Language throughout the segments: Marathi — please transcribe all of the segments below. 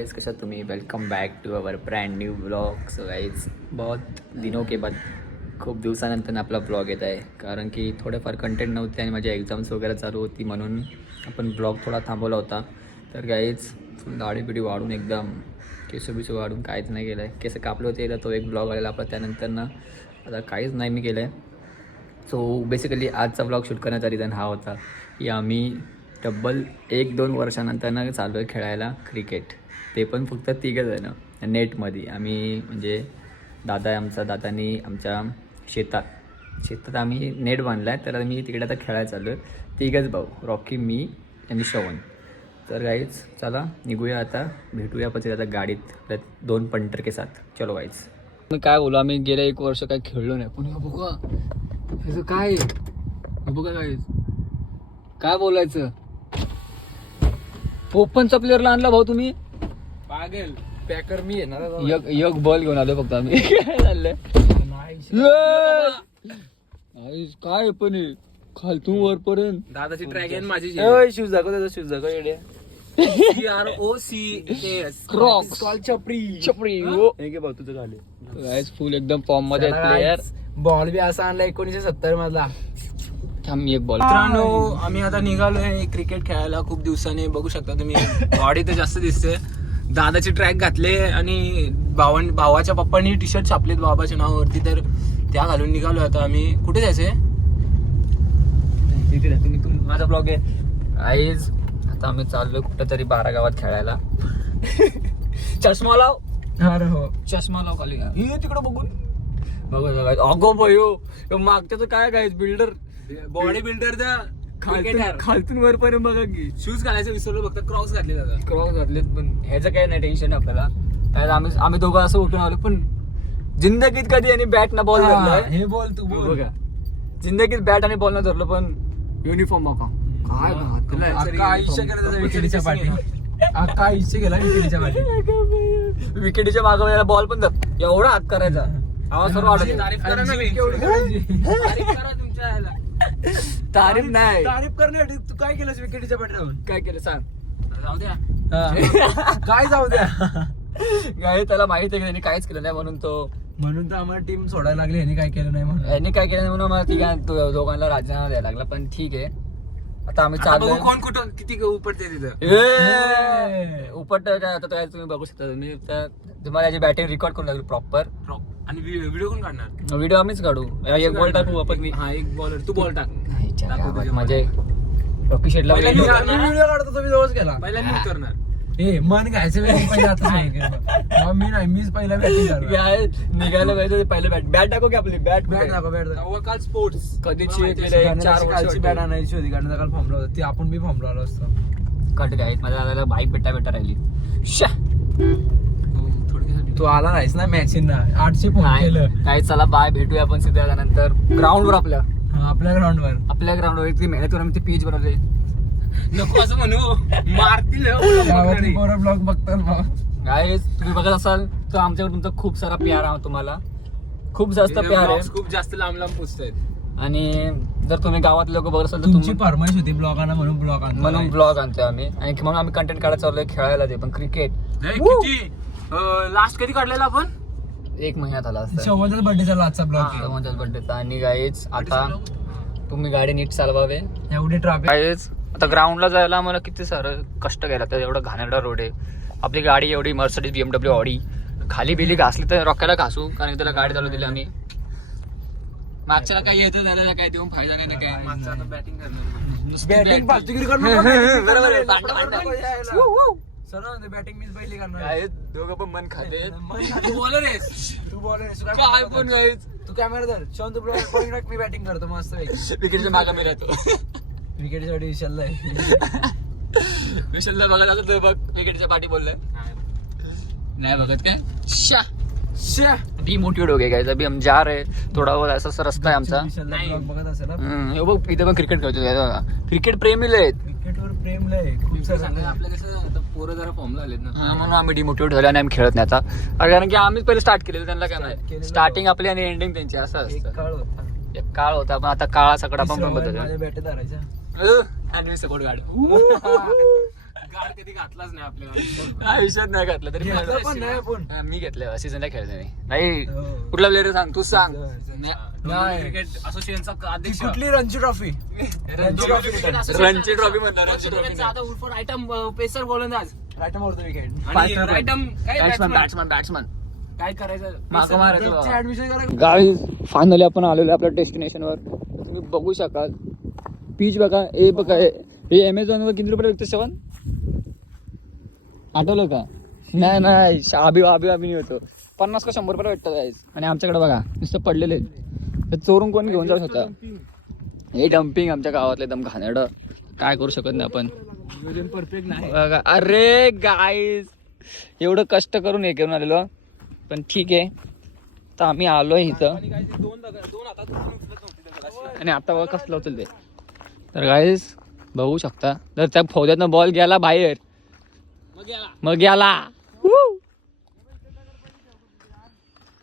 गाइस, कशा तुम्ही? Welcome back to our brand new blog. So guys, बहुत दिनों के बाद खूप दिवसानंतर आपला ब्लॉग येत आहे, कारण की थोडेफार कंटेंट नव्हते आणि माझी एक्झाम्स वगैरे चालू होती, म्हणून आपण ब्लॉग थोडा थांबवला होता. तर गाईज दाढी बिडी वाढून एकदम केस वाढून काहीच नाही केलं आहे. केस कापले होते तर तो एक ब्लॉग आलेला आपला, त्यानंतर ना आता काहीच नाही मी केलं आहे. सो बेसिकली आजचा ब्लॉग शूट करण्याचा रिझन हा होता की आम्ही तब्बल 1-2 वर्षानंतर चालू आहे खेळायला क्रिकेट, ते पण फक्त 3 जणं नेटमध्ये. आम्ही म्हणजे दादा आहे आमचा, दादानी आमच्या शेतात आम्ही नेट बांधला आहे, तर आम्ही तिकडे आता खेळायला चालू आहे. 3 भाऊ, रॉकी, मी आणि श्रवण. तर गाईज चला निघूया आता, भेटूया पण आता गाडीत 2 पंटर के साथ. चलो गाईज. मी काय बोलू, आम्ही गेल्या 1 वर्ष काय खेळलो नाही, पण बघा त्याचं काय बघा गाईज, काय बोलायचं. ओपनचा प्लेअरला आणला भाऊ तुम्ही, पागल पॅकर मी आहे ना. एक बॉल घेऊन आलो फक्त आम्ही. काय चाललंय काय पण खालतून वरपर्यंत. दादाची ट्रॅक आहे माझी शूज दाखव, त्याचा शूज दाखव. येडे क्रॉक्स चपरी भाऊ तुझं झाले फुल एकदम फॉर्म मध्ये प्लेयर. बॉल बी असा आणला 1970 मधला. थांब एक बॉल. मित्रांनो, आम्ही आता निघालोय क्रिकेट खेळायला खूप दिवसांनी. बघू शकता तुम्ही, बॉडी तर जास्त दिसते. दादाची ट्रॅक घातले आणि भावाच्या पप्पांनी टी शर्ट छापलेत बाबाच्या नावावरती, तर त्या घालून निघालोय आता आम्ही. कुठे जायचंय? तुम्ही माझा ब्लॉग आहे आईज. आता आम्ही चाललोय कुठं तरी 12 गावात खेळायला. चष्मा लाव. अरे हो, चष्मा लाव खाली. तिकडं बघून बघा अगो भयो मागच्याच काय काय बिल्डर, बॉडी बिल्डर खालतून वरपर्यंत बघा की. शूज घालायचं विसरलो, फक्त क्रॉक्स घातले दादा. क्रॉस घातलेत, पण ह्याचं काही नाही टेन्शन आपल्याला. त्यात आम्ही दोघं असं उठून आलो, पण जिंदगीत कधी आणि बॅट ना बॉल धरलाय. हे बोल तू बोल. बघा जिंदगीत बॅट आणि बॉल न धरलं, पण युनिफॉर्म बघा काय घातलंय. अख्खा आयुष्य गेलं त्याचं विकेटीच्या पाठी. अख्खा आयुष्य गेला विकेटीच्या पाठी. विकेटीच्या मागं वेळेला बॉल पण धर, एवढा हात करायचा. आवाज सर्व वाटत. तारीफ करा ना, तारीफ करा तुमच्या ह्याला. तारीफ नाही, तारीफ करण्यासाठी तू काय केलंस विकेटीच्या पाठीवर? काय केलं सांग. जाऊ द्या. काय जाऊ द्या. काय त्याला माहित आहे की त्यांनी काहीच केलं नाही, म्हणून तर आम्हाला टीम सोडायला लागली. ह्याने काय केलं नाही म्हणून. यांनी काय केलं नाही म्हणून आम्हाला दोघांना राजीनामा द्यायला लागला. पण ठीक आहे, आता आम्ही चालू. कोण कुठं किती उपटते तिथं. उपट काय आता तुम्ही बघू शकता. मी तुम्हाला याची बॅटिंग रेकॉर्ड करून लागली प्रॉपर. आणि व्हिडिओ कोण काढणार? व्हिडिओ आम्हीच काढू. एक बॉल टाकू आपण. मी हा, एक बॉलर तू बॉल टाक. म्हणजे रॉकी शेटला व्हिडिओ काढतो तुम्ही जवळच गेला. पहिला मी करणार. हे मन घ्यायचं मी नाही, मीच पहिला बॅटिंग करणार. निघायला पाहिजे पहिलं बॅट टाकू की आपली बॅट काल स्पोर्ट्स कधीची 4 बॅट आणायची होती, कारण काल फॉर्मला होती. ती आपण बी फॉर्मला आलो असतो. कट काय माझ्या बाईक भेटा राहिली. तू आला नाहीस ना मॅचिंग ना. 800 फोन केलं. काय चला बाय, भेटूया आपण सीधा नंतर ग्राउंडवर. आपल्या ग्राउंडवर इतकी मेहनत करून आम्ही ते पीच बनवले. नको असं म्हणू, मारतील ब्लॉग बघतात. गाईज तुम्ही बघत असाल तर आमच्याकडे तुमचा खूप सारा प्यार आहे. तुम्हाला खूप जास्त प्यार आहे. खूप जास्त लांब पोचतायत. आणि जर तुम्ही गावात लोक बघत असाल तर तुमची फरमाईश होती ब्लॉगांना, म्हणून ब्लॉग आणतोय आम्ही. आणि म्हणून आम्ही कंटेंट काढायला चाललोय खेळायला, ते पण क्रिकेट. लास्ट कधी काढलेला आपण? 1 महिन्यात आला असता. शेवटचाच बर्थडे झाला आजचा ब्लॉग. शेवटचाच बर्थडेचा. आणि गाईज आता तुम्ही गाडी नीट चालवावे. एवढी ट्रॅफिक. आता ग्राउंडला जायला आम्हाला किती सारं कष्ट घ्यायला लागतं. एवढं घाणेरडा रोड आहे. आपली गाडी एवढी मर्सिडीज BMW ऑडी खाली बिली घासली तर रॉक्याला घासू, कारण त्याला गाडी चालू दिली आम्ही. मागच्याला काही येतं झालं काय देऊन फायदा नाही. काय बॅटिंग बॅटिंग मीच पहिली करणार. दोघं पण मन खाते. तू बॉलर आहेस. काय पण गाईज, तू कॅमेरा धर. शॉन तू ब्लॉग मी बॅटिंग करतो मस्त. विकेटच्या मागे मी राहतो. विकेटसाठी विशालला विशालला बघायला असं बघ, विकेटच्या पाठी बोललाय. नाही बघत काय डिमोटिवेट हो गए गाइस. अभी हम जा रहे, थोड़ा बहुत ऐसा रास्ता है आमचा. बघत असेल हे बघ इथे पण क्रिकेट खेळतो. क्रिकेट प्रेमी आहेत. क्रिकेटवर प्रेम लय खूप सारं. आपल्या कसं पोरं जरा फॉर्मला आलेत ना, म्हणून आम्ही डिमोटिवेट झालो आणि आम्ही खेळत नाही आता. कारण की आम्हीच पहिले स्टार्ट केलेलं, त्यांना काय नाही. स्टार्टिंग आपली आणि एंडिंग त्यांची असं असतं. एक काळ होता, पण आता काळा सगळा पण बदलला. बॅट धरायच्या आणि सपोर्ट गाडी गाड कधी घातलाच नाही आपल्या आयुष्यात नाही घातलं तरी पण नाही आपण. मी घेतलं सीझनला खेळतो नाही कुठला प्लेअर सांग तूच सांग. क्रिकेट असोसिएशनचा अध्यक्ष कुठली रणजी ट्रॉफी रणजी ट्रॉफी म्हणलं रणजी ट्रॉफी आयटम पेसर गोलंदाज राईट मारतो विकेट आणि रायटम काय बॅट्समन बॅट्समन काय करायचं मागं मारायचं ऍडमिशन करा. गाईज फायनली आपण आलेलो आपल्या डेस्टिनेशनवर. तुम्ही बघू शकाल पीच बघा. हे बघा हे अमेझॉनवर किती रुपये विकतो श्रवण आठवलं का? नाही अभि नाही होतो 50 का 100 रुपये भेटतात गाईज. आणि आमच्याकडे बघा नुसतं पडलेले ते चोरून कोण घेऊन जाऊ शकता. हे डम्पिंग आमच्या गावातलं एकदम घाणेरडं काय करू शकत नाही आपण. परफेक्ट नाही बघा अरे गाईज एवढं कष्ट करून हे करून आलेलो पण ठीक आहे. तर आम्ही आलोय इथं आणि आता बघा कसलं होतं ते. तर गाईज बघू शकता जर त्या फौद्यातनं बॉल गेला बाहेर मग गेला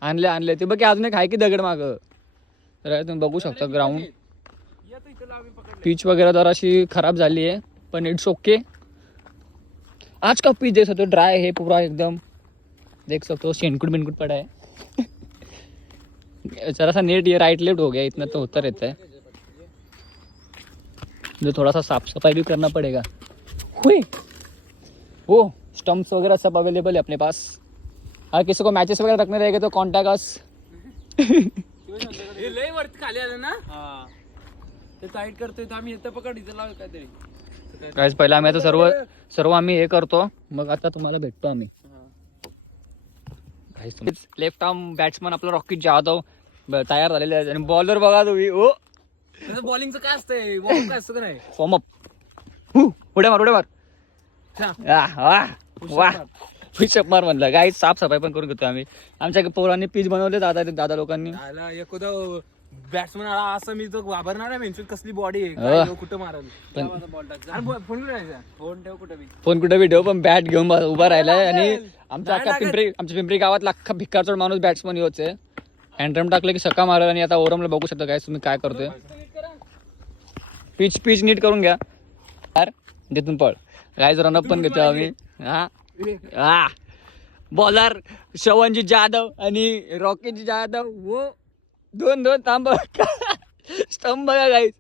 आणले ते बघ अजून एक आहे की दगड माग. तर तुम्ही बघू शकता ग्राउंड पिच वगैरे जराशी खराब झाली आहे पण इट्स ओके. आज का पिच देख सकते हो ड्राई है पूरा एकदम देख सकते हो. शेनकुट बिनकुट पड़ा है जरा सा नेट ये राइट लेफ्ट हो गया इतना तो होता रहता है. जो थोड़ा सा साफ सफाई भी करना पड़ेगा. हुई वो स्टम्प्स वगैरह सब अवेलेबल है अपने पास. अगर किसी को मैचेस वगैरह रखने रहेंगे तो कॉन्टैक्ट अस. लय वरती खाली आलं ना ते टाईट करतोय तर आम्ही इथं पकड इथं लाव काहीतरी. गाइस पहिला आम्ही आता सर्व आम्ही हे करतो मग आता तुम्हाला भेटतो आम्ही. लेफ्ट आर्म बॅट्समन आपला रॉकी जाधव तयार झालेले आहे आणि बॉलर बघा तुम्ही ओ बॉलिंगचं काय असतंय बॉलिंग काय असतं का नाही फॉर्म अप उड्या मार वा पुशअप मार म्हणलं गाईज साफसफाई पण करून घेतो आम्ही. आमच्या पोरांनी पीच बनवले दादा लोकांनी. एखादा बॅट्समन आला असं मी तो वापरणार आहे मेन्शन कसली बॉडी आहे कुठं मारल फोन कुठे बी ठेव पण बॅट घेऊन उभा राहिलाय. आणि आमच्या पिंपरी गावात अख्खा भिक्कारचोड माणूस बॅट्समन होच आहे. हँड्रम टाकलं की सका मारल. आणि आता ओरमला बघू शकता काय तुम्ही काय करतोय. पिच नीट करून घ्या यार तिथून पळ. गाईज रनअप पण घेतो आम्ही. हा बॉलर श्रवणजी जाधव आणि रॉकीजी जाधव वो दोन थांब स्टंप बघा गाईज.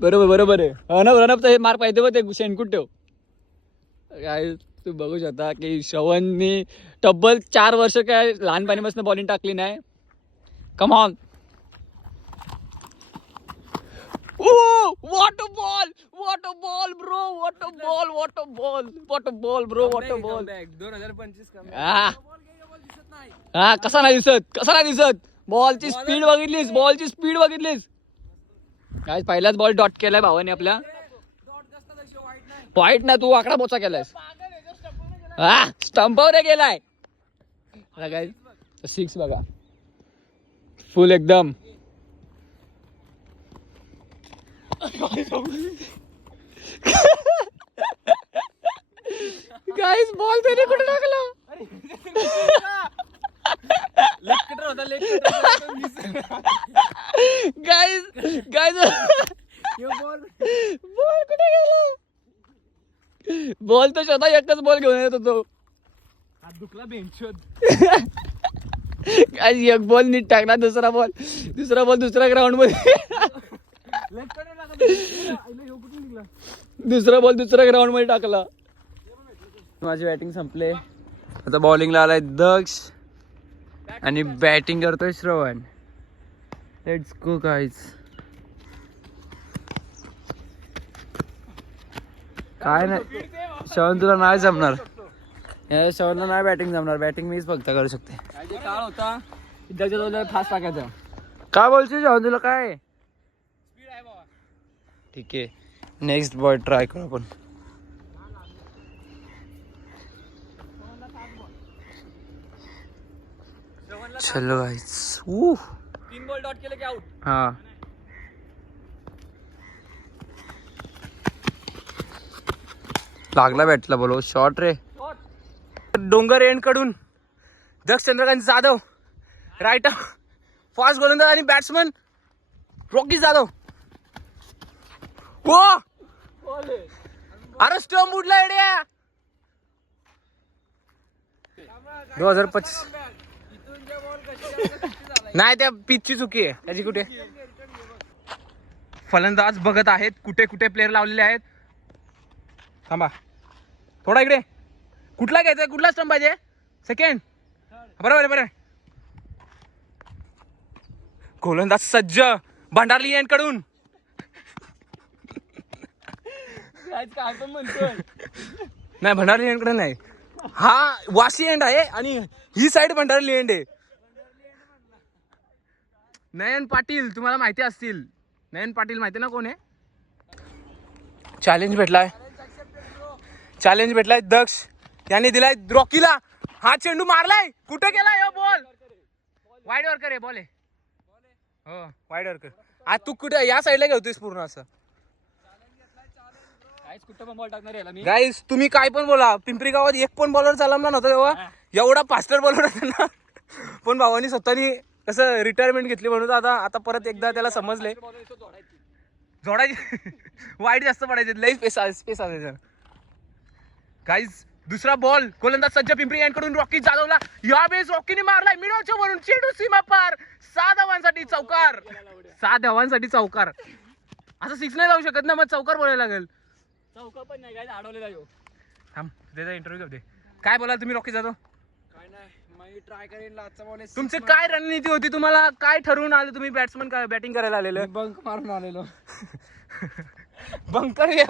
बरोबर आहे. रनअपचा हे मार्क पाहिजे ते शेणकूट ठेव. गाईज तू बघू शकता की श्रवणनी तब्बल 4 वर्ष काय लहानपणीपासून बॉलिंग टाकली नाही. Come on. What a ball bro, what a ball bro. 2025 हा कसा नाही दिसत. बॉलची स्पीड बघितलीस काय पहिलाच बॉल डॉट केलाय भावाने आपल्या. पॉइंट ना तू आकडा बोचा केलायस. हा स्टंपवर गेलाय काय 6 बघा फुल एकदम. गाइस बॉल त्याने कुठे टाकला. गाइस बॉल कुठे गेला. बॉल तर शोधा एकच बॉल घेऊन येत होतो. दुखला बेंच गाइस एक बॉल नीट टाकला. दुसरा बॉल दुसऱ्या ग्राउंड मध्ये. दुसरा बॉल दुसऱ्या ग्राउंड मध्ये टाकला. माझी बॅटिंग संपले. आता बॉलिंगला आलाय दक्ष आणि बॅटिंग करतोय श्रवण. Let's go guys. काय नाही श्रवण तुला नाही जमणार. श्रवणला नाही बॅटिंग जमणार. बॅटिंग मीच फक्त करू शकते. काळ होता फास्ट टाकायचा. काय बोलशील श्रवण तुला काय. ठीक आहे नेक्स्ट बॉल ट्राय करू आपण. चलो गाइस 3 बॉल डॉट केले की आउट. हा लागला बॅटला बोलो शॉट रे. डोंगर एंड कडून दक्ष चंद्रकांत जाधव राईट फास्ट गोलंदाज आणि बॅट्समन रॉकी जाधव. अरे स्टंप उडला एड्या. 2025 नाही, त्या पिचची चुकी आहे त्याची. कुठे फलंदाज बघत आहेत कुठे कुठे प्लेअर लावलेले आहेत. थांबा थोडा इकडे. कुठला घ्यायचा, कुठला स्टंप पाहिजे? सेकंड. बरोबर बरोबर. गोलंदाज सज्ज भंडारली एंड कडून. नाही भंडारली एंड कडे नाही, हा वाशी एंड आहे आणि ही साइड भंडारली एंड आहे. नयन पाटील तुम्हाला माहिती असतील. नयन पाटील माहिती ना कोण आहे? चॅलेंज भेटलाय दक्ष यांनी दिलाय रॉकीला. हा चेंडू मारलाय. कुठे गेलाय हो बॉल? वाईड वर्कर आहे. बॉल आहे हो, वाईड वर्कर. आज तू कुठे या साईडला घेतोयस पूर्ण असं? बॉल टाकणार याला मी. गाईस तुम्ही काय पण बोला, पिंपरी गावात एक पण बॉलर चालवला नव्हता तेव्हा. एवढा फास्टर बॉलर होता ना, पण भावानी स्वतःनी कसं रिटायरमेंट घेतली म्हणून आता परत एकदा त्याला समजले जोडायचे. वाईट जास्त पडायचे, लई स्पेस असायचं. गाईज दुसरा बॉल गोलंदाज सज्ज पिंपरी यांकडून रॉकी जाधवला. यावेळेस रॉकीने मारलाय मिडलच्या वरून. चेंडू सीमा पार. 6 धावांसाठी चौकार. 6 धावांसाठी चौकार. असं 6 नाही जाऊ शकत ना, मग चौकार बोलायला लागेल. चौका पण नाही काय अडवलेला यो. थांब त्याचा इंटरव्ह्यू घेते. काय बोला तुम्ही रॉकी जाधव? काय नाही, मी ट्राय करेन आजचा बॉल. तुमची काय रणनीती होती? तुम्हाला काय ठरवून आलं? तुम्ही बॅट्समन काय बॅटिंग करायला आलेलं? बंक मारून आलेलो.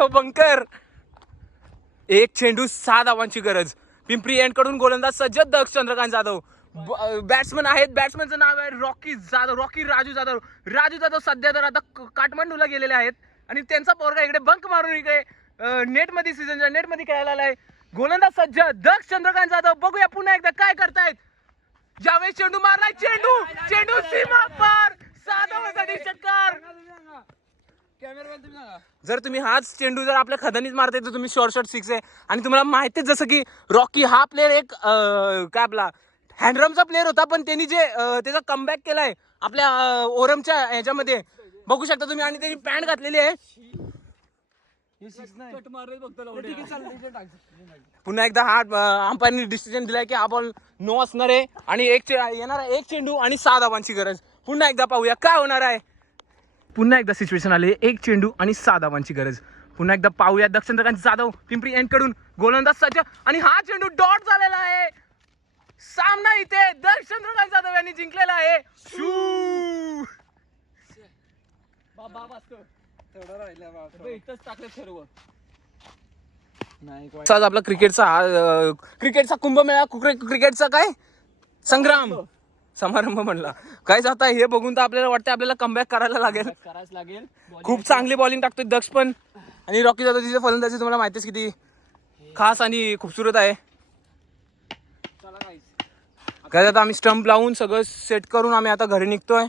बंकर. एक चेंडू 6 धावांची गरज. पिंपरी एंड कडून गोलंदाज सज्ज दक्ष चंद्रकांत जाधव. बॅट्समन आहेत. बॅट्समनचं नाव आहे रॉकी जाधव. रॉकी राजू जाधव. राजू जाधव सध्या तर आता काठमांडूला गेलेले आहेत आणि त्यांचा पोरगा इकडे बंक मारून इकडे नेटमध्ये सीझनच्या नेटमध्ये खेळायला आलाय. गोलंदाज सज्ज दक्ष चंद्रकांत जाधव. बघूया पुन्हा एकदा काय करतायत. ज्यावेळेस चेंडू मारलाय. चेंडू सीमा पार. 6 धावांसाठी षटकार. जर तुम्ही हाच चेंडू जर आपल्या खदानीच मारताय तर तुम्ही शॉर्ट 6 आहे. आणि तुम्हाला माहितीच जसं की रॉकी हा प्लेअर एक काय आपला हँडरमचा प्लेअर होता, पण त्यांनी जे त्याचा कमबॅक केलाय आपल्या ओरमच्या ह्याच्यामध्ये बघू शकता तुम्ही. आणि त्यांनी पॅन्ट घातलेली आहे. पुन्हा एकदा हा अंपायरने डिसिजन दिलाय की हा बॉल नो असणार आहे आणि येणार आहे 1 चेंडू आणि 6 धावांची गरज. पुन्हा एकदा पाहूया काय होणार आहे. पुन्हा एकदा सिच्युएशन आली. 1 चेंडू आणि 6 धावांची गरज. पुन्हा एकदा पाहूया. दक्ष चंद्रकांत जाधव पिंपरी एंड कडून गोलंदाज सज्ज आणि हा चेंडू डॉट झालेला आहे. सामना इथे दक्ष चंद्रकांत जाधव यांनी जिंकलेला आहे. आपला क्रिकेटचा कुंभमेळा, क्रिकेटचा काय संग्राम समारंभ म्हणला. काय जाता हे बघून तर आपल्याला वाटतं आपल्याला कमबॅक करायला लागेल. खूप चांगली बॉलिंग टाकतोय दक्ष पण. आणि रॉकी जाधवची जे फलंदाजी तुम्हाला माहितीच किती खास आणि खूपसुरत आहे. काय आता आम्ही स्टंप लावून सगळं सेट करून आम्ही आता घरी निघतोय.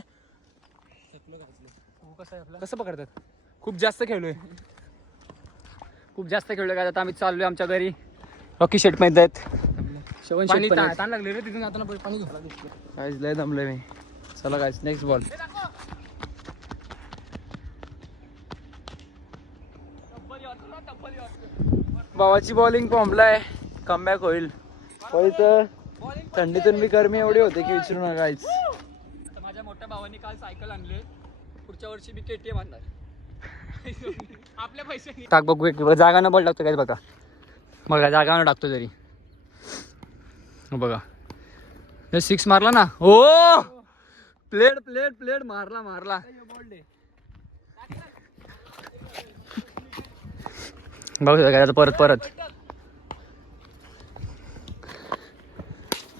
कसं पकडतात? खूप जास्त खेळलोय काय. आता आम्ही चाललोय आमच्या घरी. रॉकी शेट माहित आहेत. पाणी ताण लागले रे तिथून आता पाणी घ्यायला. काय लय दमलोय मी. चला गाईस नेक्स्ट बॉल. भावाची बॉलिंग फॉर्मलाय. कमबॅक होईल. तर थंडीतून बी गरमी एवढी होते की विचारू नका गाईस. माझ्या मोठ्या भावाने काल सायकल आणले. पुढच्या वर्षी मी KTM आणणार. आपल्या पैसे टाक बघू. जागानं बॉल टाकतो काय बघा. जागानं टाकतो तरी बघा. 6 मारला ना. हो प्लेट मारला. बघू काय आता परत.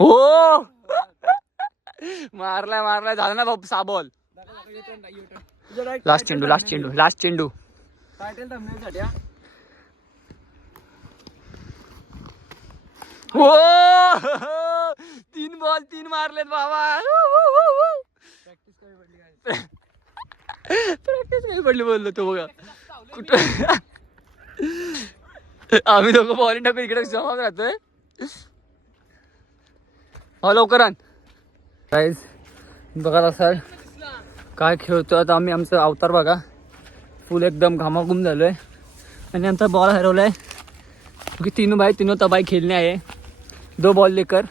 हो मारलाय झाला ना बाबू 6 बॉल. लास्ट चेंडू टायटल थांबण्यासाठी. हो 3 बॉल 3 मारलेत बाबा. प्रॅक्टिस काही पडली बोललो तो बघा. कुठं आम्ही दोघं बॉलिंग टाकून इकडे जमा राहतोय. हो लवकर आण. गाईज बघा असाल काय खेळतो आता आम्ही. आमचं अवतार बघा फुल एकदम घामाघूम झालोय. आणि आमचा बॉल हरवलाय क्योंकि तीनों भाई तीनों तबाही खेलने आए 2 बॉल लेकर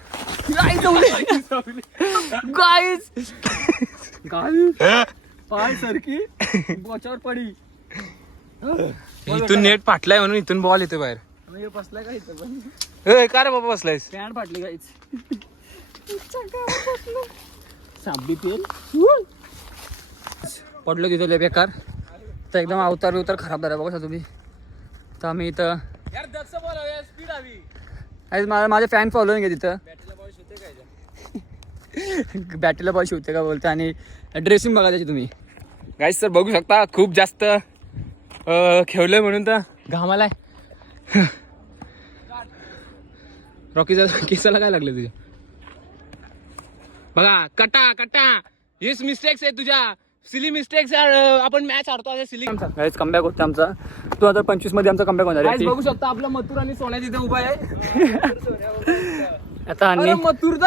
गाइस पाय सरकी बोचावर पडी इथून नेट फाटलाय म्हणून इथून बॉल येतो बाहेर. म्हणजे बसलाय का इथं पण का रे बाबा बसलायस? पॅन्ट फाटली गाईच साबी पेल पडलो तिथे लय बेकार तर एकदम अवतार खराब झाला बघा तुम्ही. तर आम्ही इथं माझे फॅन फॉलोईंग आहे तिथं. बॅटरीला बॉल शिवते का बोलते आणि ड्रेसिंग बघा त्याची तुम्ही गाईस तर बघू शकता खूप जास्त खेळलोय म्हणून तर घामालाय. रॉकीचा केसाला काय लागलं तुझ्या? बघा कटा हेच मिस्टेक्स आहे तुझ्या सिली मिस्टेक्स. आपण मॅच हारतो असे सिली. गाईज कमबॅक होतं आमचा 2025 मध्ये आमचा कमबॅक होणार आहे. बघू शकता आपला मथुर आणि सोन्या तिथे उभा आहे. आता आणि मथुर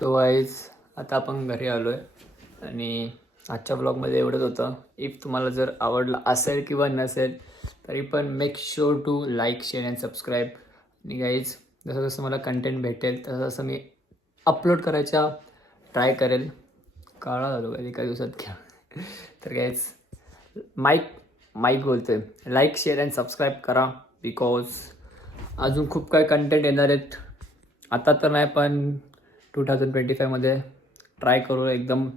तो गाईज आता आपण घरी आलो आहे आणि आजच्या ब्लॉगमध्ये एवढंच होतं. इफ तुम्हाला जर आवडलं असेल किंवा नसेल तरी पण make sure to like share and subscribe. आणि गाईज जसं जसं मला कंटेंट भेटेल तसं तसं मी अपलोड करायचा ट्राय करेल. काळा झालो काय एका दिवसात घ्या. तर गाईज माईक बोलतो आहे लाईक शेअर अँड सबस्क्राईब करा बिकॉज अजून खूप काही कंटेंट येणार आहेत. आता तर नाही पण 2025 मध्ये ट्राय करू एकदम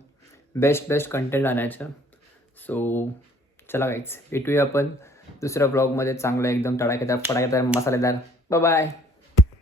बेस्ट कंटेंट आणायचं. सो चला गाईज भेटूया आपण दुसऱ्या ब्लॉगमध्ये चांगलं एकदम तडाखेदार फडाकेदार मसालेदार. बाय.